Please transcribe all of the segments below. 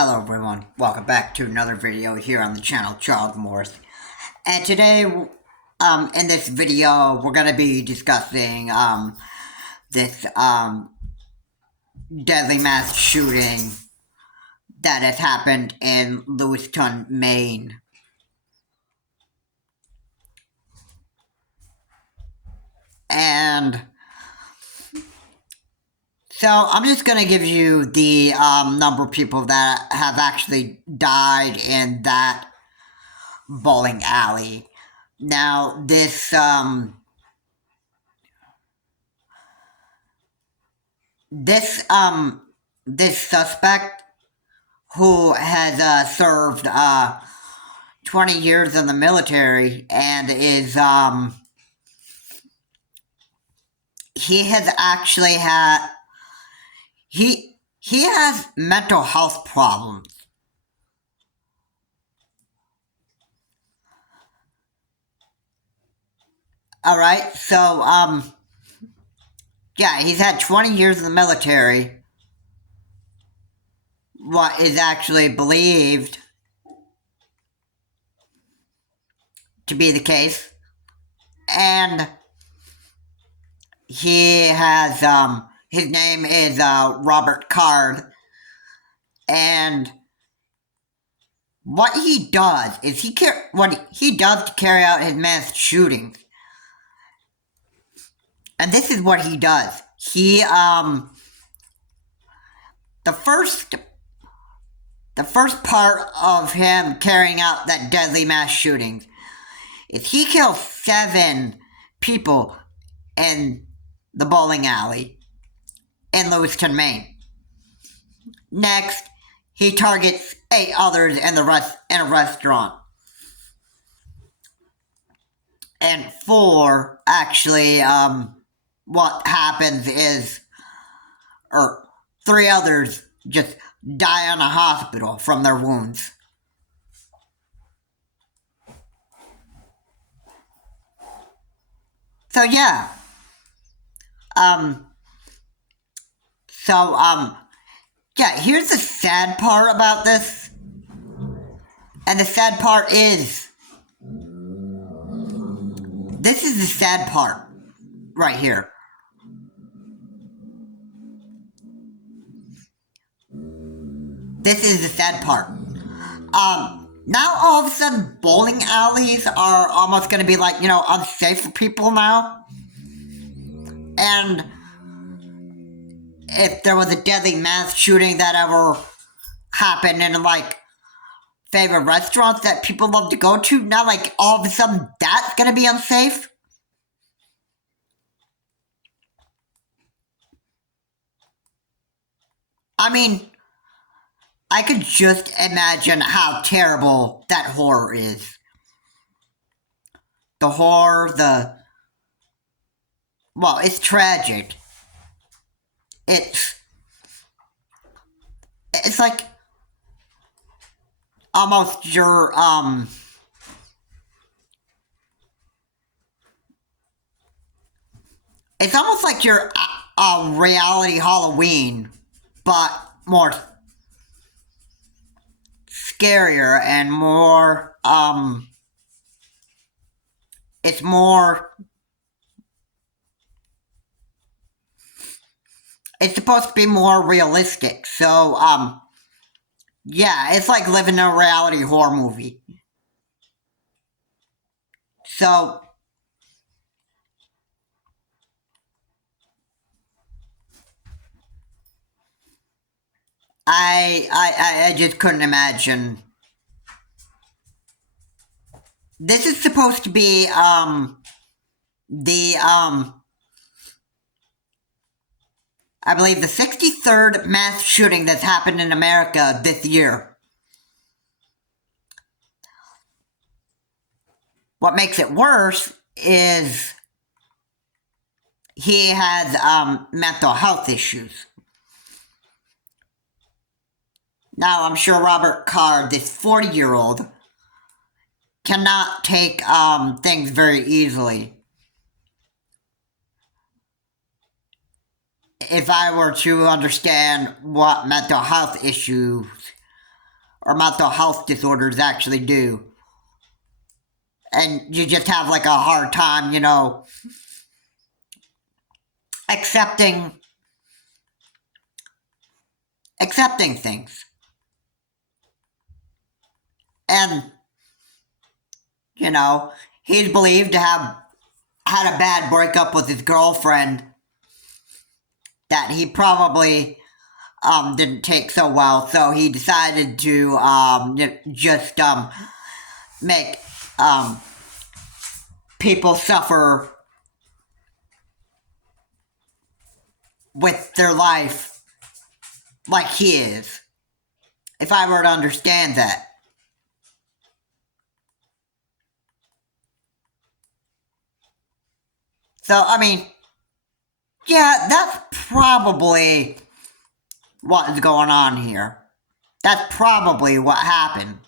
Hello everyone, welcome back to another video here on the channel Charles Morris. And today, in this video, we're going to be discussing, this, deadly mass shooting that has happened in Lewiston, Maine. And so I'm just going to give you the number of people that have actually died in that bowling alley. Now, this suspect who has served 20 years in the military and is he has actually had he has mental health problems. All right, so yeah, he's had 20 years in the military. What is actually believed to be the case, and he has his name is Robert Card, and what he does is what he does to carry out his mass shootings. And this is what he does. He the first part of him carrying out that deadly mass shooting is he kills 7 people in the bowling alley in Lewiston, Maine. Next, he targets 8 others in a restaurant. And 4, actually, what happens is, or 3 others just die in a hospital from their wounds. So yeah. Yeah, here's the sad part about this. And the sad part is, this is the sad part right here. This is the sad part. Now all of a sudden bowling alleys are almost going to be like, unsafe for people now. And if there was a deadly mass shooting that ever happened in favorite restaurants that people love to go to, now all of a sudden that's going to be unsafe. I mean, I could just imagine how terrible that horror is. The horror, well, it's tragic. It's like almost your, it's almost like your reality Halloween, but more scarier and more, it's supposed to be more realistic. So, yeah, it's like living a reality horror movie. So, I just couldn't imagine. This is supposed to be, I believe the 63rd mass shooting that's happened in America this year. What makes it worse is he has mental health issues. Now, I'm sure Robert Card, this 40-year-old, cannot take things very easily. If I were to understand what mental health issues or mental health disorders actually do. And you just have like a hard time, accepting things. And, he's believed to have had a bad breakup with his girlfriend that he probably didn't take so well, so he decided to just make people suffer with their life like he is, if I were to understand that. So, yeah, that's probably what is going on here. That's probably what happened.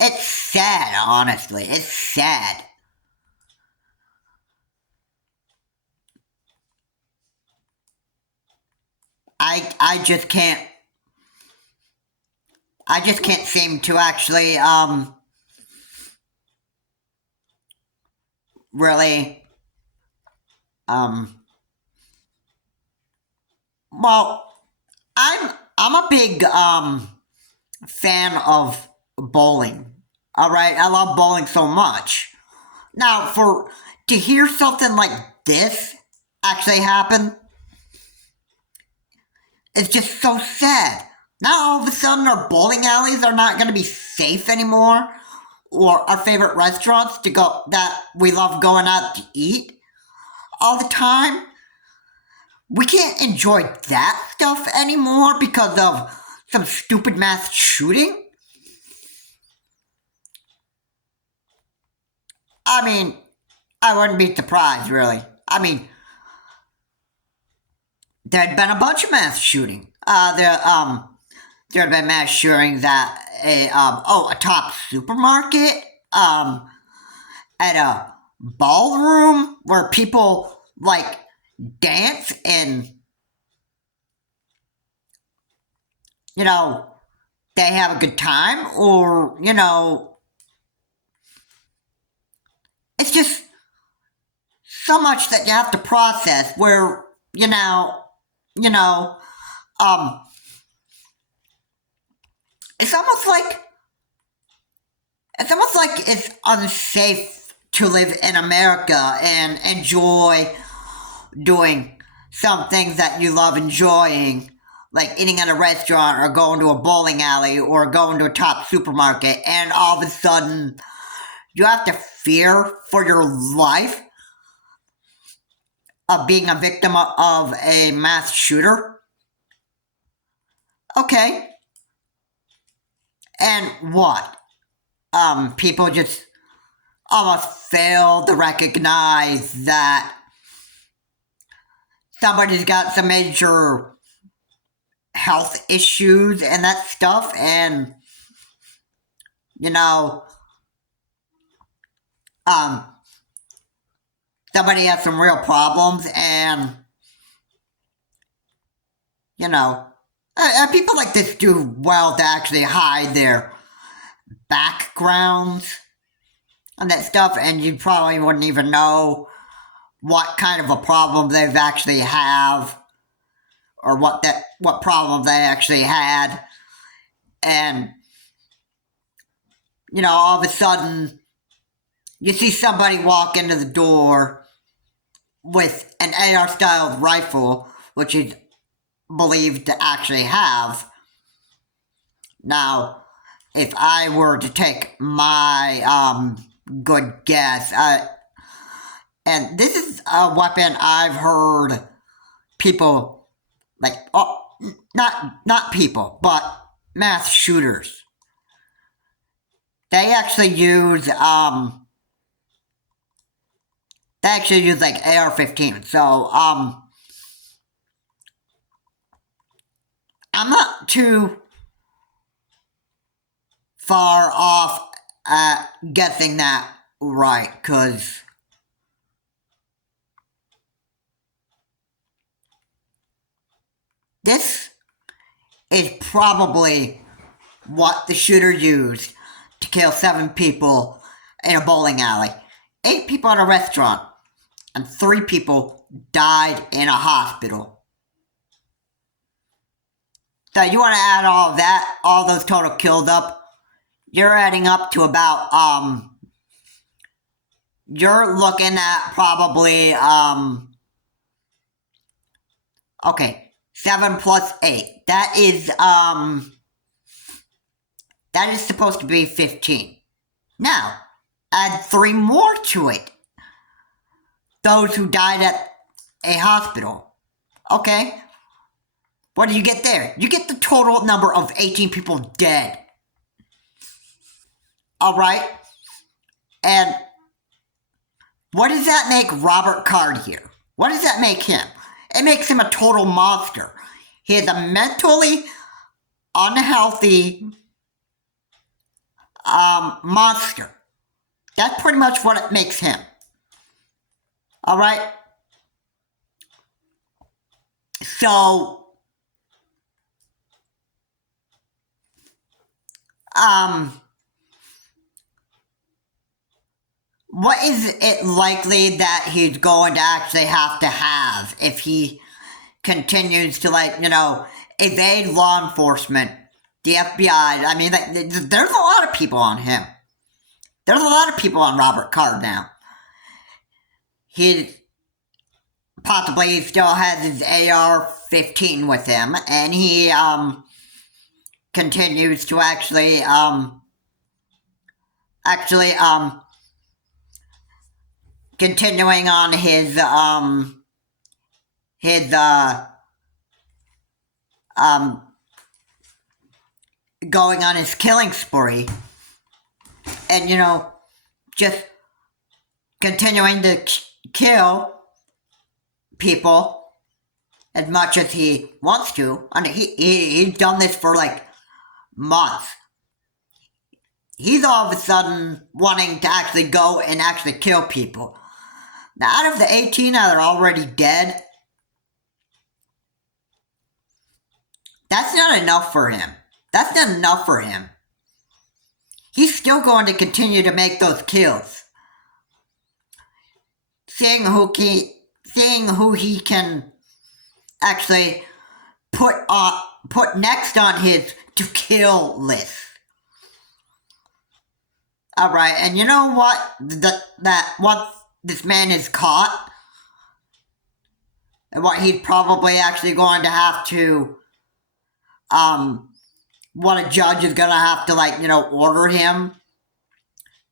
It's sad, honestly. It's sad. I just can't seem to actually really well, I'm a big fan of bowling. All right, I love bowling so much. Now, to hear something like this actually happen, it's just so sad. Now all of a sudden our bowling alleys are not going to be safe anymore, or our favorite restaurants to go that we love going out to eat all the time. We can't enjoy that stuff anymore because of some stupid mass shooting. I wouldn't be surprised, really. There had been a bunch of mass shooting. There had been mass shootings at a top supermarket, at a ballroom where people like dance and they have a good time, or it's just so much that you have to process where you know um it's almost like it's unsafe to live in America and enjoy doing some things that you love enjoying, like eating at a restaurant or going to a bowling alley or going to a top supermarket, and all of a sudden you have to fear for your life of being a victim of a mass shooter. Okay. And what? People just almost fail to recognize that somebody's got some major health issues and that stuff, and um somebody has some real problems, and people like this do well to actually hide their backgrounds and that stuff, and you probably wouldn't even know what kind of a problem they've actually have, or what problem they actually had. And all of a sudden you see somebody walk into the door with an AR style rifle, which he's believed to actually have. Now, if I were to take my good guess, and this is a weapon I've heard people like, not people, but mass shooters. They actually use like AR-15. So I'm not too far off at guessing that right, because This is probably what the shooter used to kill 7 people in a bowling alley. 8 people at a restaurant, and 3 people died in a hospital. So you want to add all of that, all those total killed up, you're adding up to about, you're looking at probably, okay, 7 plus 8. That is supposed to be 15. Now, add 3 more to it. Those who died at a hospital. Okay? What do you get there? You get the total number of 18 people dead. Alright? And what does that make Robert Card here? What does that make him? It makes him a total monster. He is a mentally unhealthy monster. That's pretty much what it makes him. Alright? So, what is it likely that he's going to actually have to have if he continues to, like, you know, evade law enforcement, the FBI? I mean, there's a lot of people on him. There's a lot of people on Robert Card now. He possibly still has his AR-15 with him, and he continues to actually continuing on his going on his killing spree, and, you know, just continuing to kill people as much as he wants to. I mean, he's done this for like months. He's all of a sudden wanting to actually go and actually kill people. Now, out of the 18 that are already dead, that's not enough for him. That's not enough for him. He's still going to continue to make those kills. Seeing who he can actually put next on his to kill list. Alright, and you know what? That once this man is caught, and what he's probably actually going to have to, what a judge is going to have to, like, you know, order him.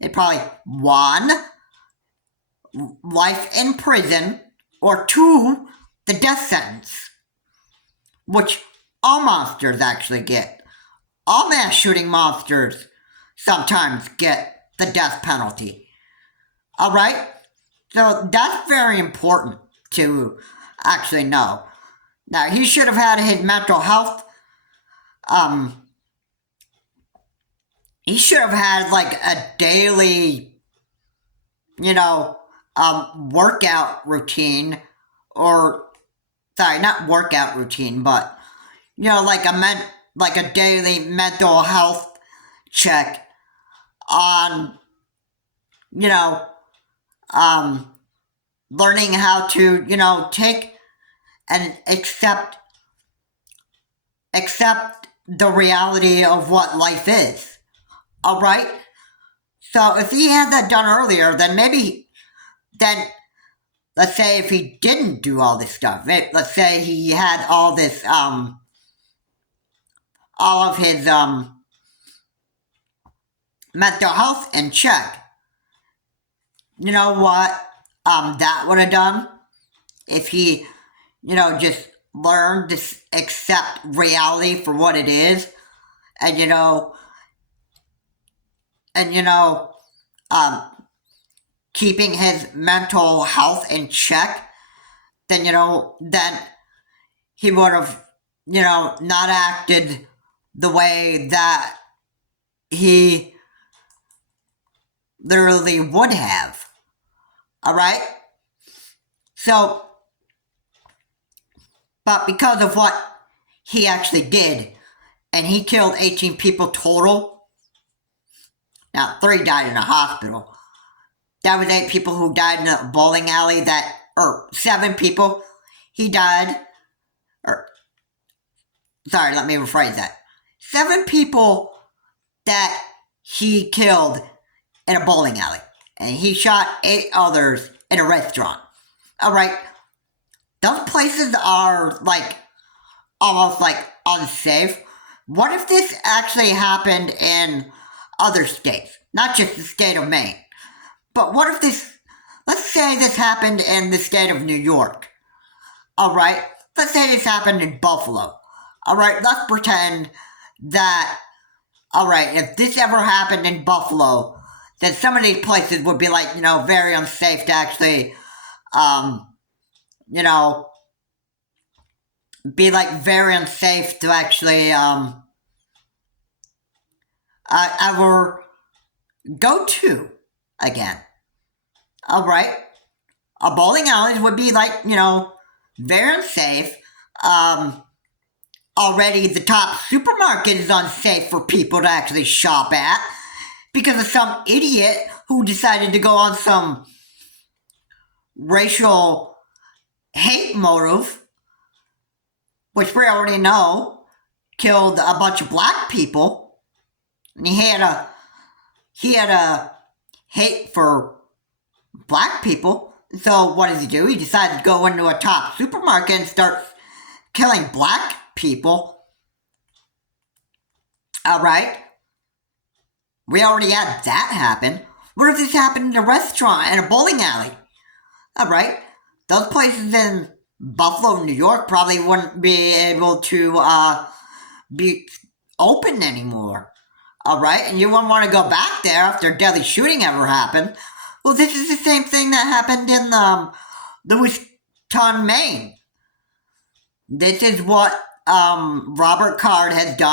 It probably, 1, life in prison, or 2, the death sentence. Which all monsters actually get. All mass shooting monsters sometimes get the death penalty. Alright? So that's very important to actually know. Now, he should have had his mental health, he should have had like a daily, you know, workout routine, or, sorry, not workout routine, but, you know, like a daily mental health check on, you know, learning how to, you know, take and accept the reality of what life is. Alright? So if he had that done earlier, then maybe, let's say if he didn't do all this stuff, let's say he had all this, all of his, mental health in check. You know what, that would have done? If he, you know, just learned to accept reality for what it is, and, you know, keeping his mental health in check, then, you know, then he would have, you know, not acted the way that he literally would have. Alright? So, but because of what he actually did. And he killed 18 people total. Now, 3 died in a hospital. That was 8 people who died in a bowling alley or 7 people. He died, sorry, let me rephrase that. 7 people that he killed in a bowling alley. And he shot 8 others in a restaurant. Alright, those places are, almost, unsafe. What if this actually happened in other states? Not just the state of Maine. But what if let's say this happened in the state of New York. Alright, let's say this happened in Buffalo. Alright, let's pretend that, alright, if this ever happened in Buffalo, then some of these places would be very unsafe to actually, be very unsafe to actually, ever go to again. Alright, bowling alleys would be very unsafe. Already the top supermarket is unsafe for people to actually shop at because of some idiot who decided to go on some racial hate motive, which we already know killed a bunch of black people. And he had a hate for black people. So what does he do? He decided to go into a top supermarket and start killing black people. Alright. We already had that happen. What if this happened in a restaurant and a bowling alley? Alright. Those places in Buffalo, New York probably wouldn't be able to be open anymore. Alright, and you wouldn't want to go back there after a deadly shooting ever happened. Well, this is the same thing that happened in Lewiston, Maine. This is what Robert Card has done.